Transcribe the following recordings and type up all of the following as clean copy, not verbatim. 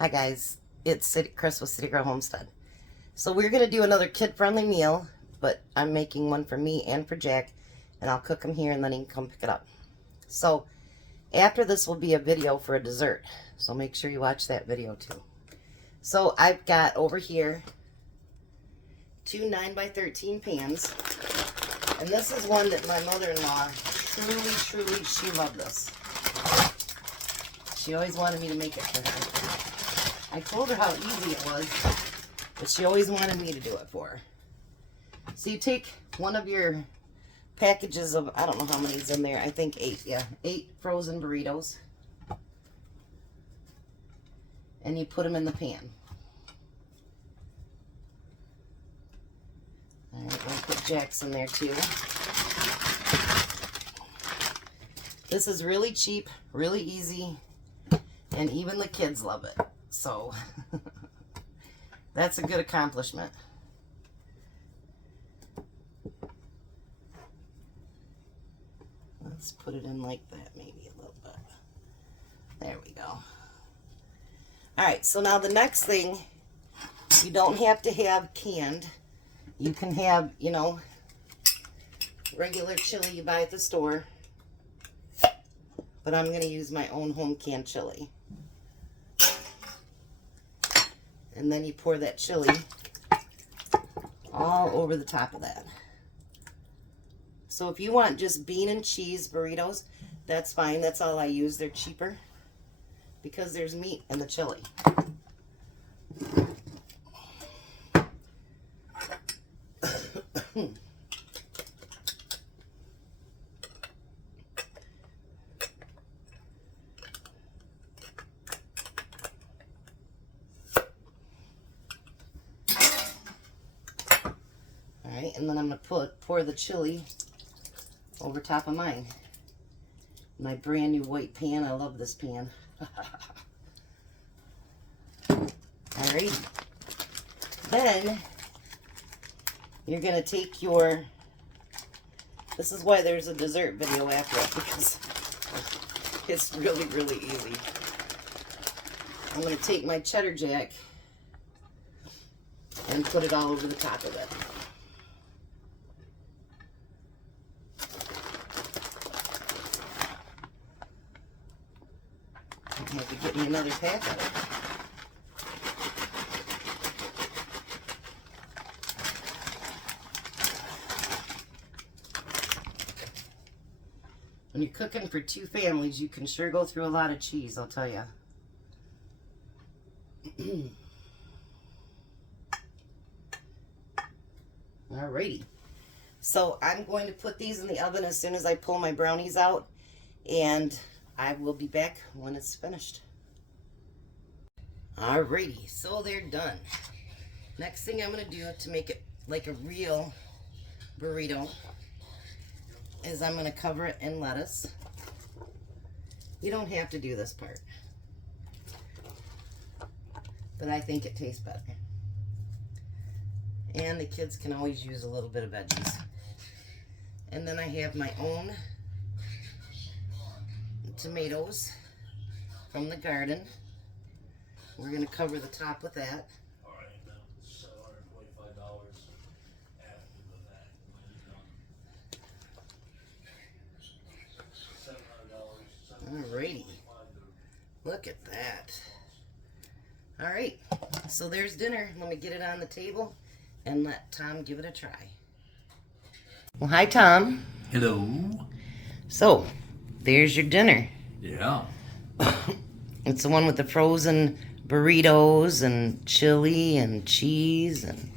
Hi guys, it's Chris with City Girl Homestead. So we're going to do another kid-friendly meal, but I'm making one for me and for Jack, and I'll cook them here and then he can come pick it up. So after this will be a video for a dessert, so make sure you watch that video too. So I've got over here two 9x13 pans, and this is one that my mother-in-law truly, she loved this. She always wanted me to make it for her. I told her how easy it was, but she always wanted me to do it for her. So you take one of your packages of, I don't know how many's in there, I think 8, yeah, 8 frozen burritos, and you put them in the pan. Alright, we'll put Jack's in there too. This is really cheap, really easy, and even the kids love it. So, that's a good accomplishment. Let's put it in like that, maybe a little bit. There we go. Alright, so now the next thing, you don't have to have canned. You can have, you know, regular chili you buy at the store. But I'm going to use my own home canned chili. And then you pour that chili all over the top of that. So if you want just bean and cheese burritos, that's fine. That's all I use. They're cheaper because there's meat in the chili. Alright, and then I'm going to pour the chili over top of mine. My brand new white pan. I love this pan. Alright. Then, you're going to take your... This is why there's a dessert video after it, because it's really easy. I'm going to take my cheddar jack and put it all over the top of it. I have to get me another pack of it. When you're cooking for 2 families, you can sure go through a lot of cheese, I'll tell you. Alrighty. So I'm going to put these in the oven as soon as I pull my brownies out, and I will be back when it's finished. Alrighty, so they're done. Next thing I'm going to do to make it like a real burrito is I'm going to cover it in lettuce. You don't have to do this part, but I think it tastes better. And the kids can always use a little bit of veggies. And then I have my own tomatoes from the garden. We're going to cover the top with that. Alrighty. Look at that. Alright, so there's dinner. Let me get it on the table and let Tom give it a try. Well, hi Tom. Hello. So, there's your dinner. Yeah. It's the one with the frozen burritos and chili and cheese and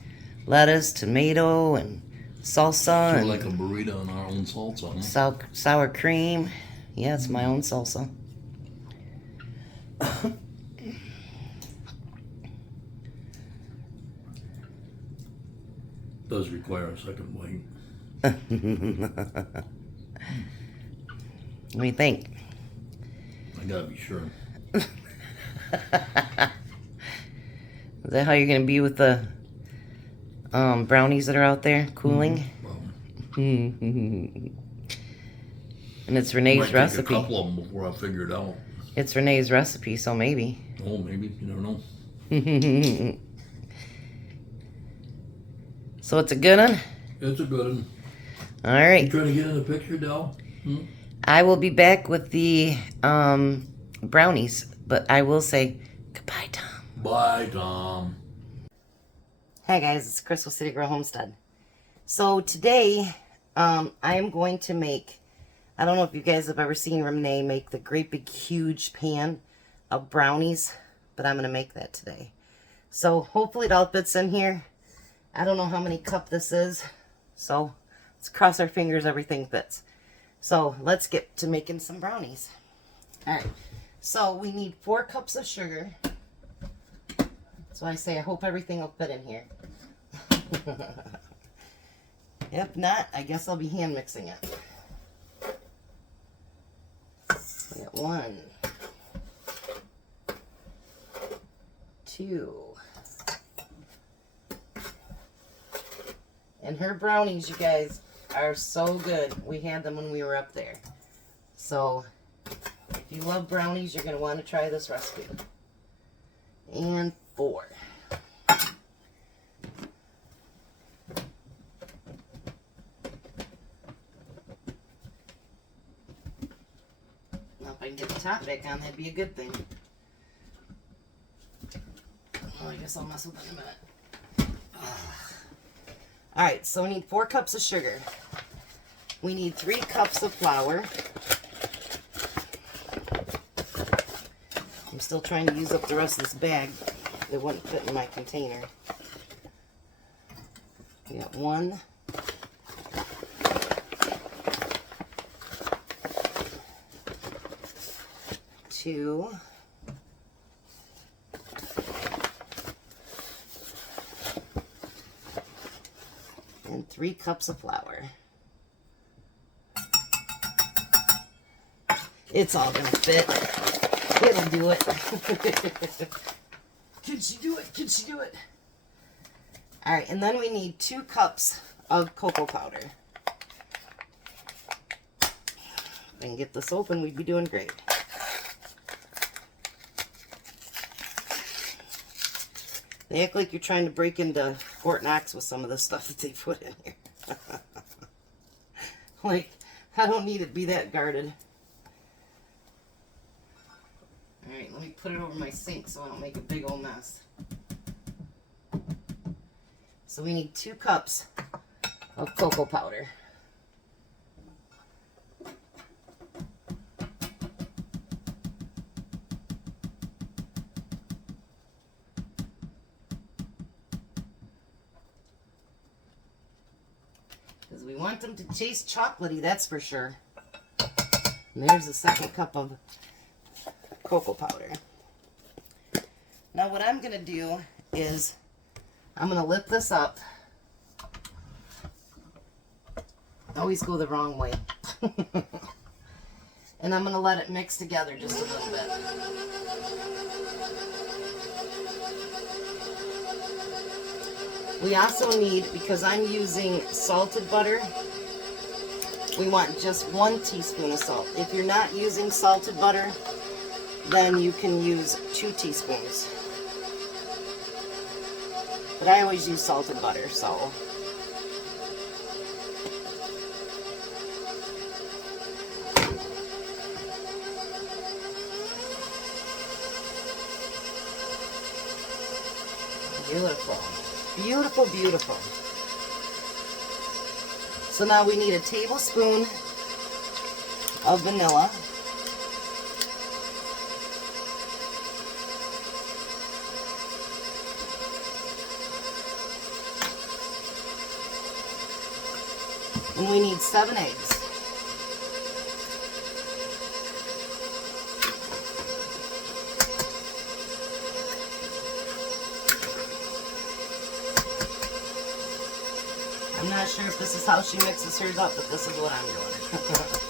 lettuce, tomato and salsa. Sort and like a burrito and our own salsa, huh? sour cream. Yeah, it's my own salsa. Does require a second wait. What do you think? I gotta be sure. Is that how you're going to be with the brownies that are out there cooling? Well, And it's Renee's might recipe. take a couple of them before I figure it out. It's Renee's recipe, so maybe. Oh, maybe. You never know. So it's a good one? It's a good one. All right. You trying to get in the picture, Del? I will be back with the brownies, but I will say goodbye, Tom. Bye, Tom. Hey guys, it's Crystal City Girl Homestead. So today, I am going to make, I don't know if you guys have ever seen Renee make the great big huge pan of brownies, but I'm going to make that today. So hopefully it all fits in here. I don't know how many cup this is, so let's cross our fingers everything fits. So let's get to making some brownies. Alright, so we need 4 cups of sugar. So I say I hope everything will fit in here. If not, I guess I'll be hand mixing it. We got 1, 2. And her brownies, you guys, are so good. We had them when we were up there. So, if you love brownies, you're going to want to try this recipe. And 4. Now, if I can get the top back on, that'd be a good thing. Well, I guess I'll mess with it in a minute. Alright, so we need 4 cups of sugar. We need 3 cups of flour. I'm still trying to use up the rest of this bag. It wouldn't fit in my container. We got 1. 2. And 3 cups of flour. It's all gonna fit. It'll do it. Can she do it? Can she do it? Alright, and then we need 2 cups of cocoa powder. If I can get this open, we'd be doing great. They act like you're trying to break into Fort Knox with some of the stuff that they put in here. Like, I don't need it to be that guarded. Alright, let me put it over my sink so I don't make a big old mess. So we need 2 cups of cocoa powder. Because we want them to taste chocolatey, that's for sure. And there's the 2nd cup of cocoa powder. Now what I'm going to do is I'm going to lift this up. I always go the wrong way. And I'm going to let it mix together just a little bit. We also need, because I'm using salted butter, we want just 1 teaspoon of salt. If you're not using salted butter, then you can use 2 teaspoons. But I always use salted butter, so. Beautiful. Beautiful, beautiful. So now we need a tablespoon of vanilla. And we need 7 eggs. I'm not sure if this is how she mixes hers up, but this is what I'm doing.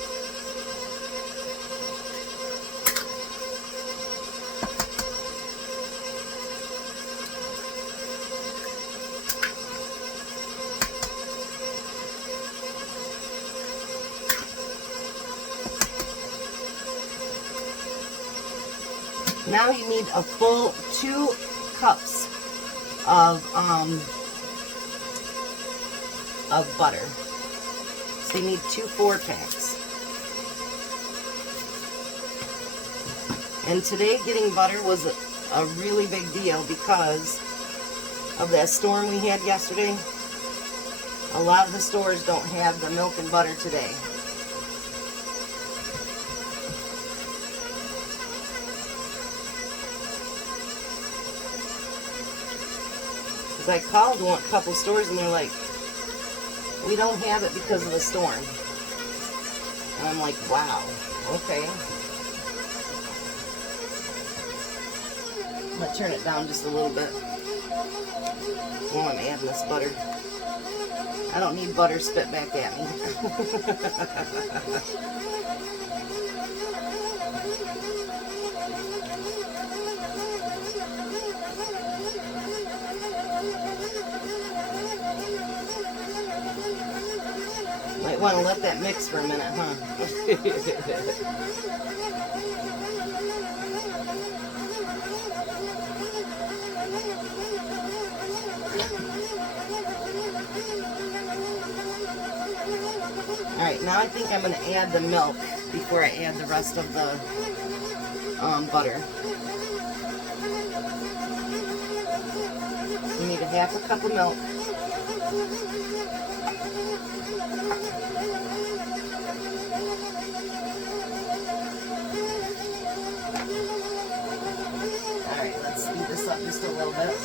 Now you need a full 2 cups of butter. So you need 2 4-packs. And today getting butter was a really big deal because of that storm we had yesterday. A lot of the stores don't have the milk and butter today. Because I called a couple stores and they're like, we don't have it because of the storm. And I'm like, wow, okay. I'm going to turn it down just a little bit while I'm adding this butter. I don't need butter spit back at me. Might want to let that mix for a minute, huh? Alright, now I think I'm going to add the milk before I add the rest of the butter. You need a 1/2 cup of milk. Alright, let's speed this up just a little bit.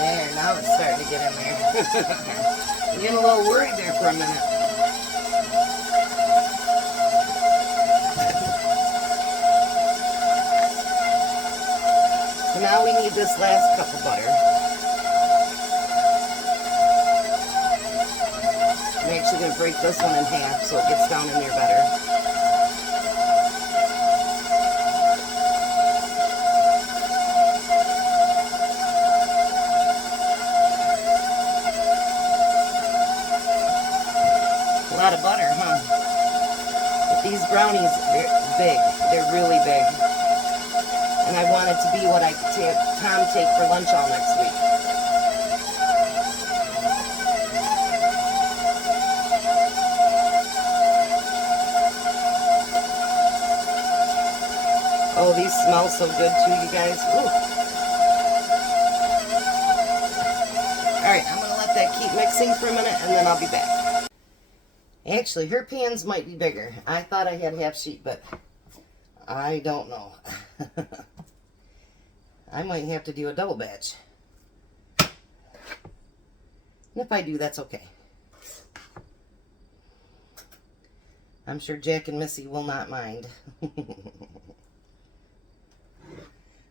There, now it's starting to get in there. I'm getting a little worried there for a minute. So now we need this last cup of butter. I'm actually going to break this one in half so it gets down in there better. A lot of butter, huh? But these brownies, they're big. They're really big. And I want it to be what I could Tom take for lunch all next week. Oh, these smell so good too, you guys. Ooh. Alright, I'm going to let that keep mixing for a minute and then I'll be back. Actually, her pans might be bigger. I thought I had 1/2 sheet, but I don't know. I might have to do a double batch. And if I do, that's okay. I'm sure Jack and Missy will not mind.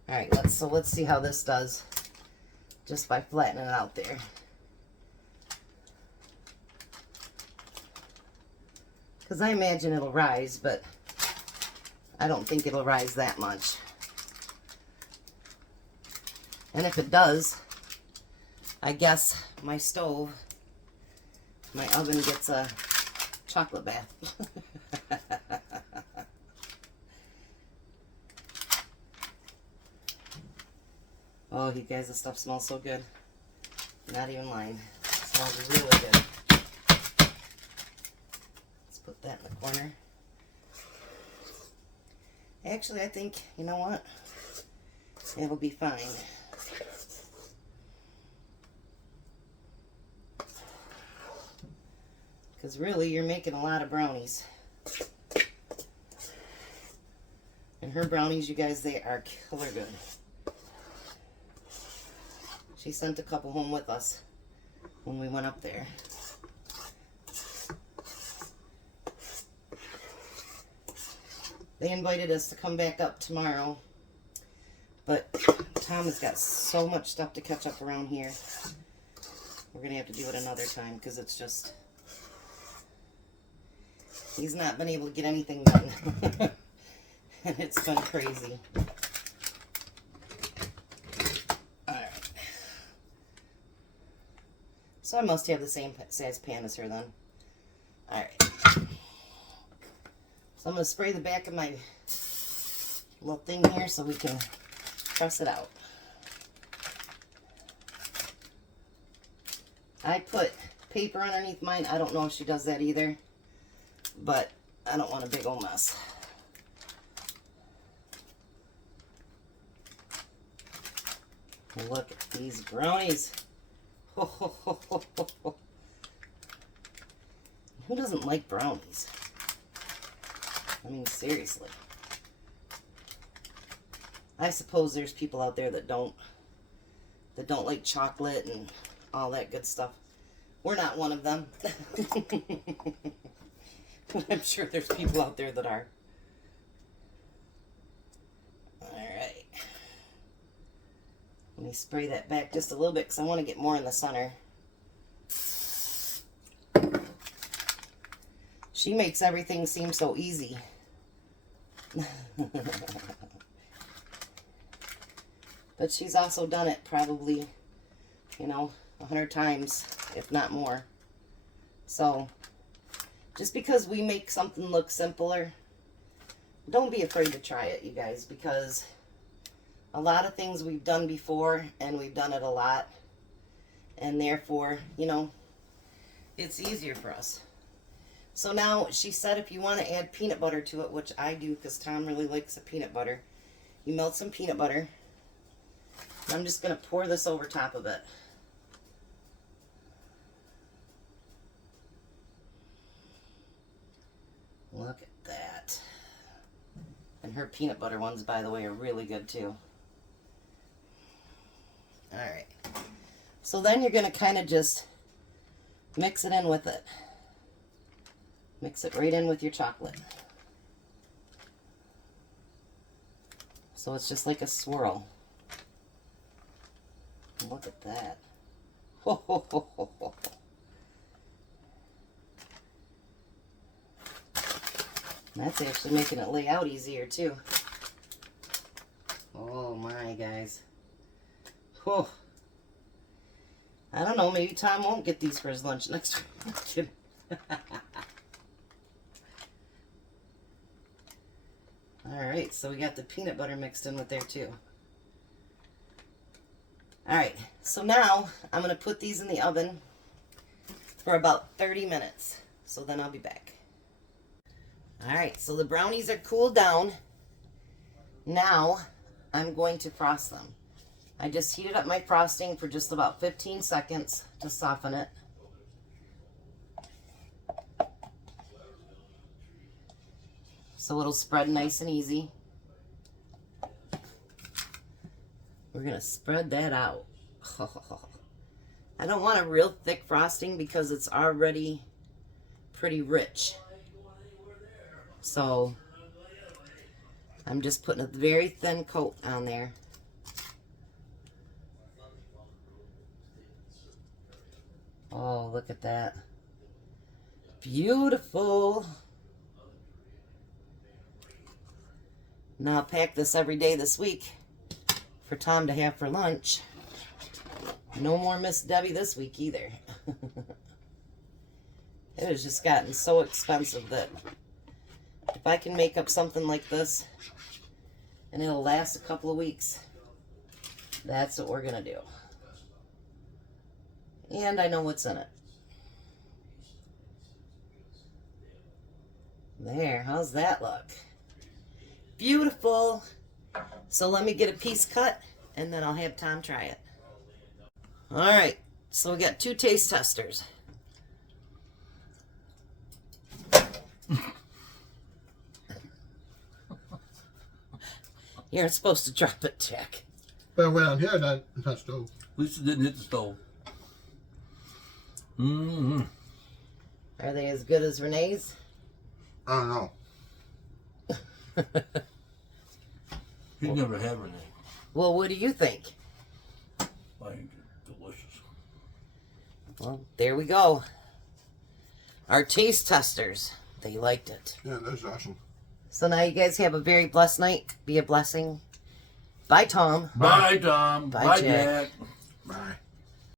Alright, let's see how this does just by flattening it out there. Because I imagine it'll rise, but I don't think it'll rise that much. And if it does, I guess my stove, my oven gets a chocolate bath. Oh, you guys, this stuff smells so good. Not even lying. It smells really good. Let's put that in the corner. Actually, I think, you know what? It'll be fine. Because really, you're making a lot of brownies. And her brownies, you guys, they are killer good. She sent a couple home with us when we went up there. They invited us to come back up tomorrow, but Tom has got so much stuff to catch up around here. We're going to have to do it another time because it's just, He's not been able to get anything done. And it's been crazy. Alright. So I must have the same size pan as her then. Alright. So I'm going to spray the back of my little thing here so we can press it out. I put paper underneath mine. I don't know if she does that either, but I don't want a big old mess. Look at these brownies. Who doesn't like brownies? I mean, seriously. I suppose there's people out there that don't like chocolate and all that good stuff. We're not one of them. I'm sure there's people out there that are. Alright. Let me spray that back just a little bit because I want to get more in the center. She makes everything seem so easy. But she's also done it probably, 100 times, if not more. So, just because we make something look simpler, don't be afraid to try it, you guys, because a lot of things we've done before, and we've done it a lot, and therefore, it's easier for us. So now, she said if you want to add peanut butter to it, which I do because Tom really likes the peanut butter, you melt some peanut butter. I'm just going to pour this over top of it. Look at that. And her peanut butter ones, by the way, are really good too. Alright. So then you're going to kind of just mix it in with it. Mix it right in with your chocolate. So it's just like a swirl. Look at that. Ho, ho, ho, ho, ho. That's actually making it lay out easier too. Oh my, guys. Whew. I don't know, maybe Tom won't get these for his lunch next week. I'm kidding. Alright, so we got the peanut butter mixed in with there too. Alright, so now I'm going to put these in the oven for about 30 minutes. So then I'll be back. Alright, so the brownies are cooled down. Now I'm going to frost them. I just heated up my frosting for just about 15 seconds to soften it. So it'll spread nice and easy. We're going to spread that out. I don't want a real thick frosting because it's already pretty rich. So I'm just putting a very thin coat on there. Oh, look at that. Beautiful. Now I'll pack this every day this week for Tom to have for lunch. No more Miss Debbie this week either. It has just gotten so expensive that if I can make up something like this and it'll last a couple of weeks, that's what we're going to do. And I know what's in it. There, how's that look? Beautiful. So let me get a piece cut and then I'll have Tom try it. Alright, so we got 2 taste testers. You're not supposed to drop it, Jack. But around here, not stove. At least it didn't hit the stove. Mm-hmm. Are they as good as Renee's? I don't know. He's never had Renee. Well, what do you think? I think they're delicious. Well, there we go. Our taste testers. They liked it. Yeah, that's awesome. So now you guys have a very blessed night. Be a blessing. Bye, Tom. Bye, Tom. Bye, Bye, Jack. Jack. Bye.